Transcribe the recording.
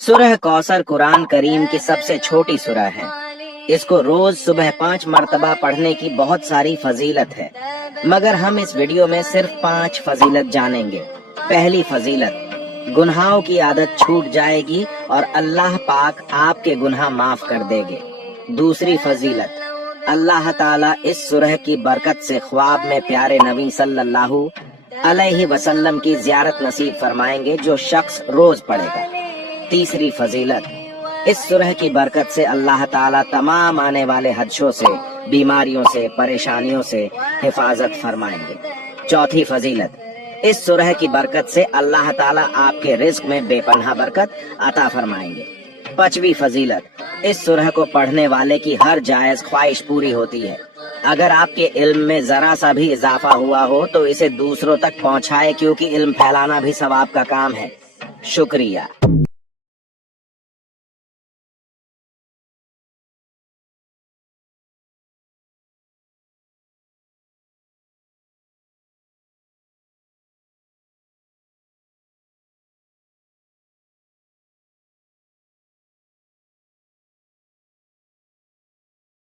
سورہ کوثر قرآن کریم کی سب سے چھوٹی سورہ ہے۔ اس کو روز صبح 5 مرتبہ پڑھنے کی بہت ساری فضیلت ہے، مگر ہم اس ویڈیو میں صرف 5 فضیلت جانیں گے۔ پہلی فضیلت، گناہوں کی عادت چھوٹ جائے گی اور اللہ پاک آپ کے گناہ معاف کر دے گے۔ دوسری فضیلت، اللہ تعالیٰ اس سورہ کی برکت سے خواب میں پیارے نبی صلی اللہ علیہ وسلم کی زیارت نصیب فرمائیں گے جو شخص روز پڑھے گا۔ تیسری فضیلت، اس سورہ کی برکت سے اللہ تعالیٰ تمام آنے والے حادثوں سے، بیماریوں سے، پریشانیوں سے حفاظت فرمائیں گے۔ چوتھی فضیلت، اس سورہ کی برکت سے اللہ تعالیٰ آپ کے رزق میں بے پناہ برکت عطا فرمائیں گے۔ پانچویں فضیلت، اس سورہ کو پڑھنے والے کی ہر جائز خواہش پوری ہوتی ہے۔ اگر آپ کے علم میں ذرا سا بھی اضافہ ہوا ہو تو اسے دوسروں تک پہنچائے، کیونکہ علم پھیلانا بھی ثواب کا کام ہے۔ شکریہ۔